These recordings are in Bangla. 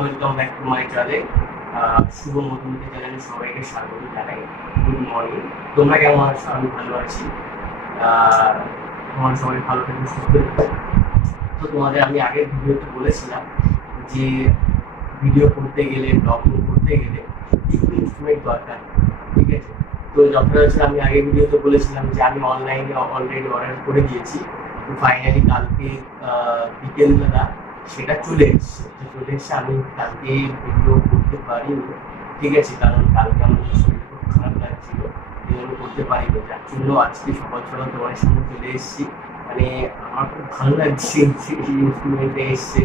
Welcome back to my channel. Shubhamadhu চ্যানেলে সবাইকে স্বাগত জানাই। গুড মর্নিং, তোমরা কেমন আছো? আমি ভালো আছি। তোমার সবাই ভালো থাকবে, সুস্থ থাকবে। তো তোমাদের আমি আগের ভিডিওতে বলেছিলাম যে ভিডিও করতে গেলে, ব্লগিং করতে গেলে কিছু ইনস্ট্রুমেন্ট দরকার, ঠিক আছে? তো যথাযথ আমি আগের ভিডিওতে বলেছিলাম যে আমি অনলাইনে অলরেডি অর্ডার করে দিয়েছি। তো ফাইনালি কালকে বিকেলবেলা সেটা চলে এসছে। আমি কালকে ভিডিও করতে পারিনি, ঠিক আছে? কারণ কালকে আমার শরীর খুব খারাপ লাগছিল, এই জন্য করতে পারিনি। যার জন্য আজকে সকাল সকাল তোমার সামনে চলে এসেছি। মানে আমার খুব ভালো লাগছে ইনস্ট্রুমেন্টে এসছে।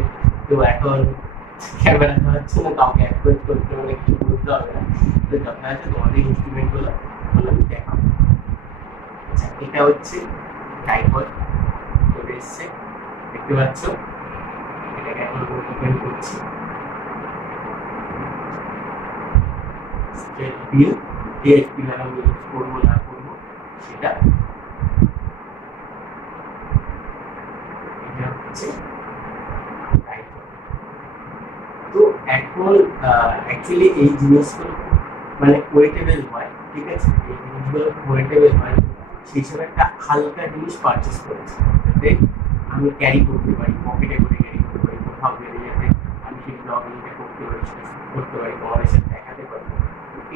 তো এখন ক্যামেরা ধরাচ্ছে না, কাউকে অ্যাপ্রোচ করতে হলে কিছু বলতে হবে না। তো যথাযথ তোমাদের ইনস্ট্রুমেন্টগুলো আমি দেখাবো। আচ্ছা, এটা হচ্ছে ট্রাইপড চলে এসছে, দেখতে পাচ্ছ? এটাকে এখন ওপেন করছি। বিল ডিএসপি আমি ইউজ করবো না করবো সেটা। এটা হচ্ছে তো এখন অ্যাকচুয়ালি এই জিনিসগুলো মানে ওয়েটেবল হয়, ঠিক আছে? এই জিনিসগুলো ওয়েটেবল হয়, সেই হিসাবে একটা হালকা জিনিস পারচেস করেছি যাতে আমি ক্যারি করতে পারি, পকেটে করে ক্যারি করতে পারি, কোথাও গেলে যাতে আমি সেই ব্লগিংটা করতে পারি, করতে পারি, তোমাদের সাথে দেখাতে পারি।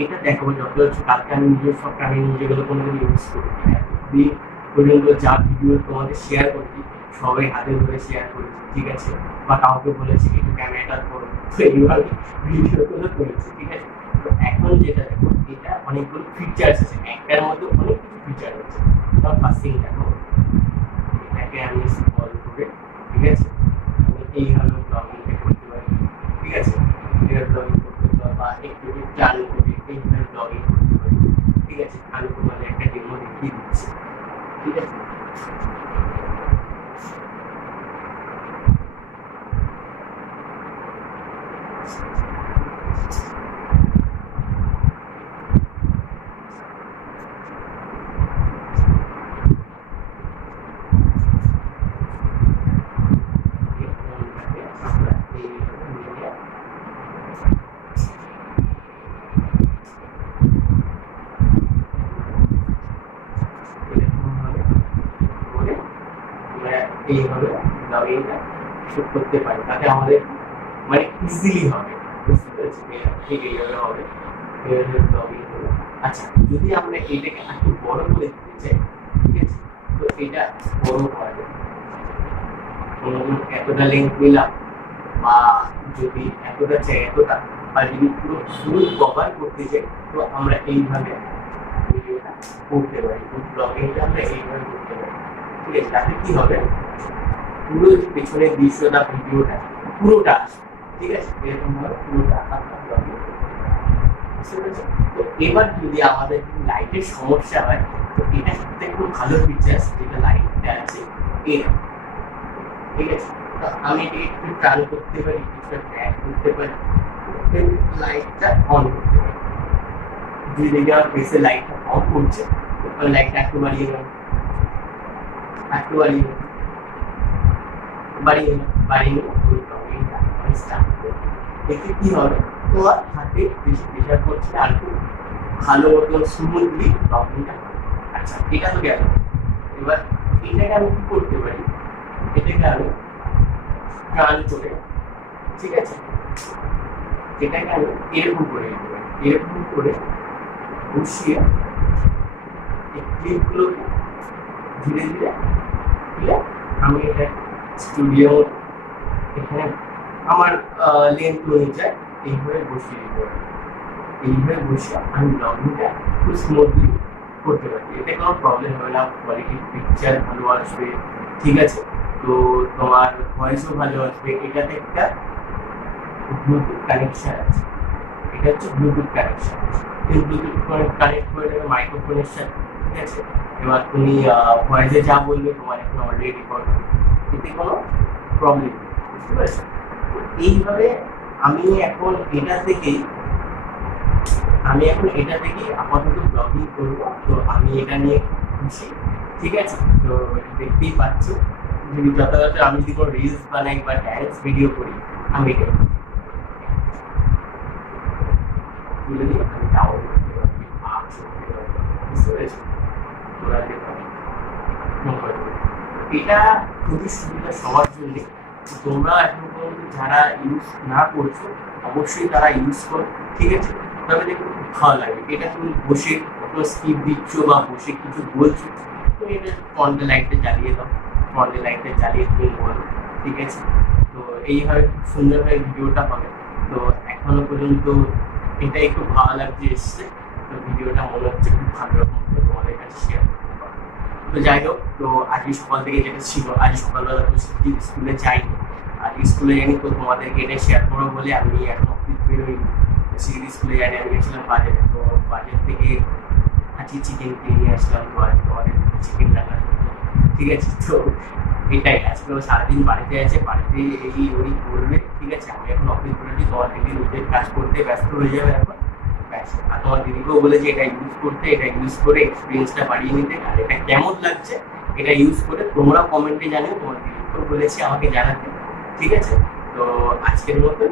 এটা দেখাবো যত হচ্ছে। কালকে আমি নিজের সবটা আমি নিজেগুলো কোনোদিন ইউজ করি এতদিন পর্যন্ত যা ভিডিও তোমাদের শেয়ার করছি সবাই হাতে ধরে শেয়ার করেছি, ঠিক আছে? বা কাউকে বলেছি একটু ক্যামেরাটা করো, তো এইভাবে ভিডিওগুলো করেছি, ঠিক আছে? তো এখন যেটা দেখো, এটা অনেকগুলো ফিচার্স আছে, একটার মধ্যে অনেক কিছু ফিচার আছে। তার পাসিং দেখো, এটাকে আমি স্ক্রল করে, ঠিক আছে, আমি এইভাবে ব্লগিংটা করতে পারি, ঠিক আছে? এটা ব্লগিং করতে পারি বা একটু চালু করে এইভাবে ব্লগিং করতে পারি, ঠিক আছে? আমি তোমাদের একটা ডেমো দেখিয়ে দিচ্ছি, ঠিক আছে? এইভাবে ব্লগিংটা শুট করতে পারি, তাতে আমাদের মানে ইজিলি হবে, বুঝতে পেরেছি? ঠিক এইভাবে হবে, এইভাবে ব্লগিং হলো। আচ্ছা, যদি আমরা এটাকে একটু বড় করে দিতে চাই, ঠিক আছে, তো এটা বড় করা যায়। এতটা লেন্থ নিলাম, বা যদি এতটা চাই এতটা, আর যদি পুরো ফুল কভার করতে চাই তো আমরা এইভাবে ভিডিওটা করতে পারি, ব্লগিংটা আমরা এইভাবে করতে পারি, ঠিক আছে? তাতে কি হবে, পুরো পেছনের দৃশ্যটা ভিডিওটা পুরোটা আসবে, ঠিক আছে? এরকম ভাবে পুরোটা আপনার ব্লগিং বুঝতে পেরেছেন? তো এবার যদি আমাদের লাইটের সমস্যা হয়, তো এটা সবথেকে খুব ভালো ফিচার্স যেটা লাইটটা আছে এটা, ঠিক আছে? তো আমি এটা একটু চালু করতে পারি, কিছুটা ব্যাক করতে পারি, লাইটটা অন করতে পারি। যদি দেখি আমার ফেসে লাইটটা অন করছে, লাইটটা একটু বাড়িয়ে গেলাম, একটু বাড়িয়ে গেলাম, বাড়িয়ে বাড়িয়ে ওই ব্লগিংটা আমি স্টার্ট করবো। এতে কি হবে, তোমার হাতে বেশি প্রেশার করছে, আর খুব ভালো মতন স্মুথলি ব্লগিংটা হবে। আচ্ছা, এটা তো গেল। এবার এটাকে আমি কি করতে পারি, এটাকে আমি টার্ন করে, ঠিক আছে, এটাকে আমি এরকম করে দিতে পারি, এরকম করে বসিয়ে এই ক্লিপগুলোকে ধীরে ধীরে দিলে আমি এটা স্টুডিও এখানে আমার লেন্থ অনুযায়ী এইভাবে বসিয়ে দিতে পারি। এইভাবে বসে আমি ব্লগিংটা খুব স্মুথলি করতে পারি, এতে কোনো প্রবলেম হবে না। কোয়ালিটি পিকচার ভালো আসবে, ঠিক আছে? তো তোমার ভয়েসও ভালো আসবে। এটাতে একটা ব্লুটুথ কানেকশন আছে, এটা হচ্ছে ব্লুটুথ কানেকশন। এই ব্লুটুথ কানেক্ট করে দেবে মাইক্রোফোনের সাথে, ঠিক আছে। এবার তুমি ভয়েসে যা বলবে তোমার এখন অলরেডি রেকর্ড হবে, এতে কোনো প্রবলেম নেই, বুঝতে পেরেছো? তো এইভাবে আমি এখন এটা থেকেই আপাতত ব্লগিং করবো। তো আমি এটা নিয়ে খুব খুশি, ঠিক আছে। তো দেখতেই পাচ্ছ, যদি যথাযথ আমি যদি কোনো রিলস বানাই বা ড্যান্স ভিডিও করি, আমি এটাই তুলে নিয়ে আমি ডাউনলোড করতে পারবি, আর্টস করতে পারবি, বুঝতে পেরেছো? তোরা দেখতে এটা খুবই সুবিধা সবার জন্য। তোমরা এখন পর্যন্ত যারা ইউজ না করছো, অবশ্যই তারা ইউজ করো, ঠিক আছে। তবে দেখবে খুব ভালো লাগে। এটা তুমি বসে স্কিপ দিচ্ছ বা বসে কিছু বলছো, তো এটা ফ্রন্টে লাইটটা জ্বালিয়ে দাও, ফ্রন্টে লাইটটা জ্বালিয়ে তুমি বলো, ঠিক আছে। তো এইভাবে খুব সুন্দরভাবে ভিডিওটা হবে। তো এখনো পর্যন্ত এটা একটু ভালো লাগছে এসছে। তো ভিডিওটা মনে হচ্ছে খুব ভালো রকম তোমাদের কাছে শেয়ার করতে পারবো। তো যাই হোক, তো আজকে সকাল থেকে যেটা ছিল, আজ সকালবেলা তো স্কুলে যাইনি, আজকে স্কুলে যাইনি। তো তোমাদেরকে এটা শেয়ার করবো বলে আমি এখন অফিস বেরোইনি, স্কুলে যাইনি। আমি গেছিলাম বাজারে, তো বাজার থেকে আজকে চিকেন কিনে নিয়ে আসলাম। তো আজকে তোমাদের চিকেন রান্নার জন্য, ঠিক আছে। তো এটাই, আজকে ও সারাদিন বাড়িতে আছে, বাড়িতে এই ওই করবে, ঠিক আছে। আমি এখন অফিস বেরোচ্ছি, তোমার দিদি নিজের কাজ করতে ব্যস্ত হয়ে যাবে এখন, ব্যাস। আর তোমার দিদিকেও বলেছি এটা ইউজ করতে, এটা ইউজ করে এক্সপিরিয়েন্সটা বাড়িয়ে নিতে, আর এটা কেমন লাগছে এটা ইউজ করে তোমরা কমেন্টে জানিও। তোমার দিদিকেও বলেছি আমাকে জানাতে, ঠিক আছে। তো আজকের মতন